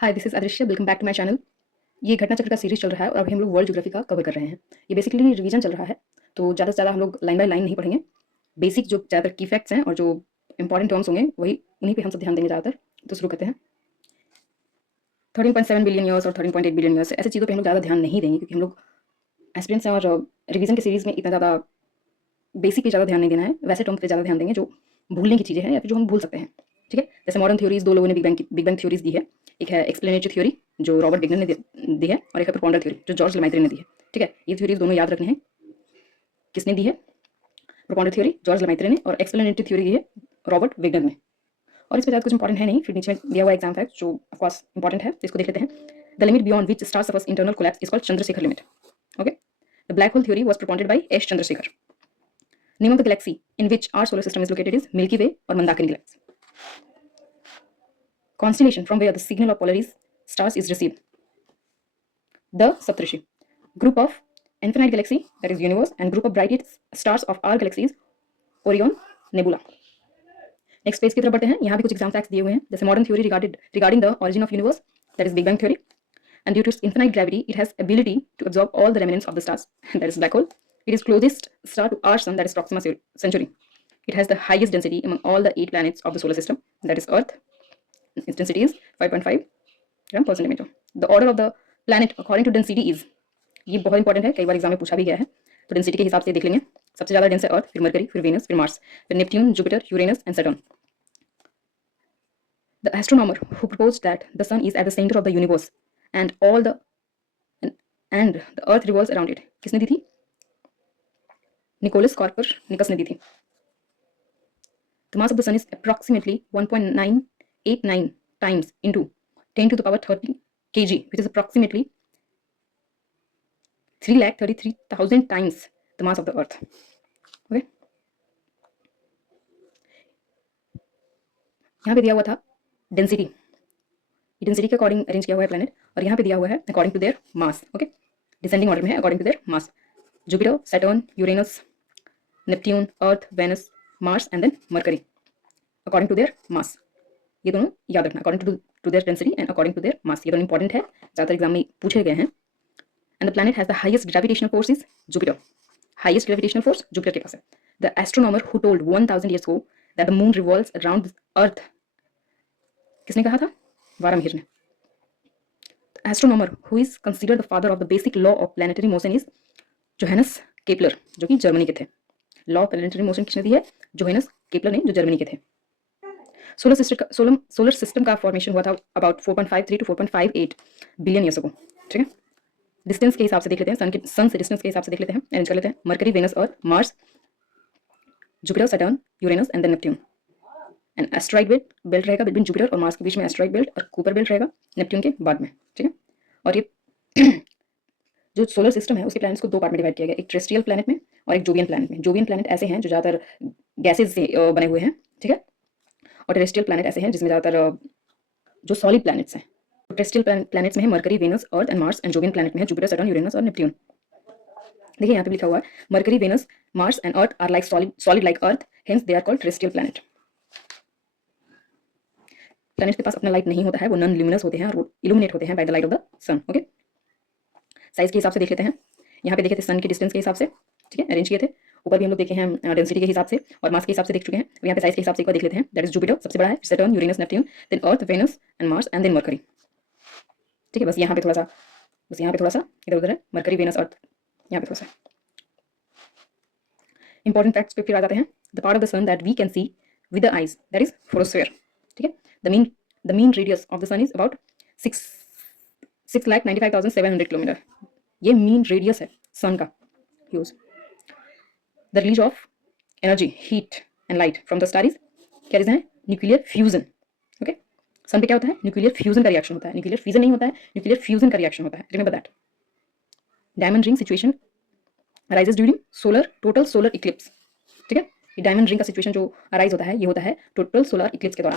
Hi, this is Adrishya. Welcome back to my channel. ये घटना चक्र का सीरीज़ चल रहा है और अभी हम लोग वर्ल्ड ज्योग्राफी का कवर कर रहे हैं। ये बेसिकली रिवीजन चल रहा है, तो ज़्यादा से ज़्यादा हम लोग लाइन बाय लाइन नहीं पढ़ेंगे। बेसिक जो ज़्यादातर की फैक्ट्स हैं और जो इंपॉर्टेंट टर्म्स होंगे वही उन्हीं पे हम सब ध्यान देंगे ज़्यादातर। तो शुरू करते हैं। 13.7 बिलियन ईयर्स और 13.8 बिलियन ईयर्स ऐसी चीज़ों पे हम लोग ज़्यादा ध्यान नहीं देंगे, क्योंकि हम लोग एस्पिरेंट्स हैं और रिवीजन के सीरीज़ में इतना ज़्यादा बेसिक पे ज़्यादा ध्यान नहीं देना है। वैसे टर्म्स पे ज़्यादा ध्यान देंगे जो भूलने की चीज़ें हैं या फिर जो हम भूल सकते हैं। ठीक है, जैसे मॉडर्न थ्योरीज दो लोगों ने बिग बैंग थ्योरीज दी है। एक है एक्सप्लेनेटरी थ्योरी जो रॉबर्ट विग्नर ने दी है, और एक है प्रोपॉन्डर थ्योरी जो जॉर्ज लेमाइत्रे ने दी है। ठीक है, ये थ्योरीज दोनों याद रखने हैं। किसने दी है? प्रोपॉन्डर थ्योरी जॉर्ज लेमाइत्रे ने, और एक्सप्लेनेटरी थ्योरी दी है रॉबर्ट विग्नर ने। और इसमें ज़्यादा कुछ इंपॉर्टेंट है नहीं, फिर नीचे में दिया हुआ एग्जाम फैक्ट जो ऑफकोर्स इंपॉर्टेंट है, तो इसको देख लेते हैं। The limit beyond which star suffers internal collapse is called Chandrasekhar limit. Okay, the black hole theory was propounded by S Chandrasekhar. Name of the galaxy in which our solar system is located is Milky Way or Mandakini galaxy. Constellation from where the signal of Polaris stars is received. The Saptarishi. Group of infinite galaxy, that is universe, and group of brightest stars of our galaxy is Orion Nebula. Next page की तरफ बढ़ते हैं। यहाँ भी कुछ exam facts दिए हुए हैं, जैसे modern theory regarding the origin of universe, that is big bang theory, and due to its infinite gravity it has ability to absorb all the remnants of the stars, that is black hole. It is closest star to our sun, that is Proxima Centauri. It has the highest density among all the 8 planets of the solar system, that is Earth. Its density is 5.5 gram per centimeter. The order of the planet according to density is, ये बहुत important है, कई बार exam में पूछा भी गया है, तो डेंसिटी के हिसाब से देख लेंगे। सबसे ज़्यादा डेंस है अर्थ, फिर मरकरी, फिर वेनस, फिर मार्स, फिर Neptune, Jupiter, Uranus and Saturn. The astronomer who proposed that the sun is at the center of the universe and the earth revolves around it, किसने दी थी? निकोलस कॉपरनिकस ने दी थी. The mass of the sun is approximately 1.989 times into 10 to the power 30 kg, which is approximately 3,33,000 times the mass of the earth. Okay, यहाँ पे दिया हुआ था density, density के अकॉर्डिंग अरेंज किया हुआ है प्लैनेट, और यहाँ पे दिया हुआ है according to their mass. Okay, descending order में है according to their mass. Jupiter, Saturn, Uranus, Neptune, Earth, Venus, Mars and then Mercury according to their mass. ये दोनों याद रखना, according to their density and according to their mass. ये दोनों important है, ज़्यादातर एग्जाम में पूछे गए हैं. And the planet has the highest gravitational force is Jupiter. Highest gravitational force Jupiter के पास है. The astronomer who told 1000 years ago that the moon revolves around अर्थ, किसने कहा था? वारामिहिर ने. Astronomer who is considered the father of the basic law of planetary motion is Johannes Kepler, जो कि Germany के थे. लॉ ऑफ प्लैनेटरी मोशन किसने दी है? जोहानस केपलर ने, जो जर्मनी के थे. सोलर सिस्टम का फॉर्मेशन हुआ था about 4.53 to 4.58 billion years ago. ठीक है, डिस्टेंस के हिसाब से देख लेते हैं, सन से डिस्टेंस के हिसाब से देख लेते हैं, अरेंज कर लेते हैं. Mercury, Venus, Earth, Mars, Jupiter, Saturn, Uranus and then Neptune. And asteroid belt रहेगा बिटवीन जुपिटर और मार्स के बीच में, एस्ट्रॉइड बेल्ट, और कूपर बेल्ट रहेगा नेपट्यून के बाद में. ठीक है, और ये जो सोलर सिस्टम है उसके प्लैनेट्स को दो पार्ट में डिवाइड किया गया, एक टेरेस्ट्रियल प्लैनेट में और एक जोवियन प्लैनेट में. जोवियन प्लैनेट ऐसे हैं जो ज़्यादातर गैसेज से बने हुए हैं. ठीक है, और टेरेस्ट्रियल प्लैनेट ऐसे हैं जिसमें ज़्यादातर जो सॉलिड प्लैनेट्स हैं. टेरेस्ट्रियल प्लैनेट्स में है Mercury, Venus, Earth and Mars, and Jovian planet में है जुपिटर, सैटर्न, यूरेनस और नेपट्यून. देखिए यहाँ पे लिखा हुआ है Mercury, Venus, Mars and Earth are like solid like Earth, hence they are called terrestrial planet. Planet के पास अपना लाइट नहीं होता है, वो नॉन ल्यूमिनस होते हैं और वो इल्यूमिनेट होते हैं by the light of the sun. Okay, size के हिसाब से देख लेते हैं. यहाँ पे देखे थे सन के डिस्टेंस के हिसाब से, ठीक है, अरेंज किए थे. ऊपर भी हम लोग देखे हैं डेंसिटी के हिसाब से और मास के हिसाब से देख चुके हैं. तो यहाँ पे साइज के हिसाब से एक बार देख लेते हैं. दैट इज जुपिटर सबसे बड़ा है, Saturn, Uranus, Neptune, then Earth, Venus and Mars and then Mercury. ठीक है, बस यहाँ पे थोड़ा सा इधर उधर है, मरकरी, वेनस, अर्थ, यहाँ पे थोड़ा सा. इंपॉर्टेंट फैक्ट्स पे फिर आ जाते हैं. The part of the sun that we can see with the eyes, that is photosphere. ठीक है, the mean radius of the sun is about 6,95,700 kilometre. ये मीन रेडियस है सन का. Use the release of energy, heat and light from the star is, क्या reason है? Nuclear fusion. Okay, sun पे क्या होता है? न्यूक्लियर फ्यूजन का रिएक्शन होता है. न्यूक्लियर फ्यूजन नहीं होता है, न्यूक्लियर फ्यूजन का रिएक्शन होता है. Remember that. Diamond ring situation arises during total solar Eclipse. ठीक है, ये डायमंड रिंग का सिचुएशन जो अराइज होता है, ये होता है टोटल सोलर इक्लिप्स के दौरान.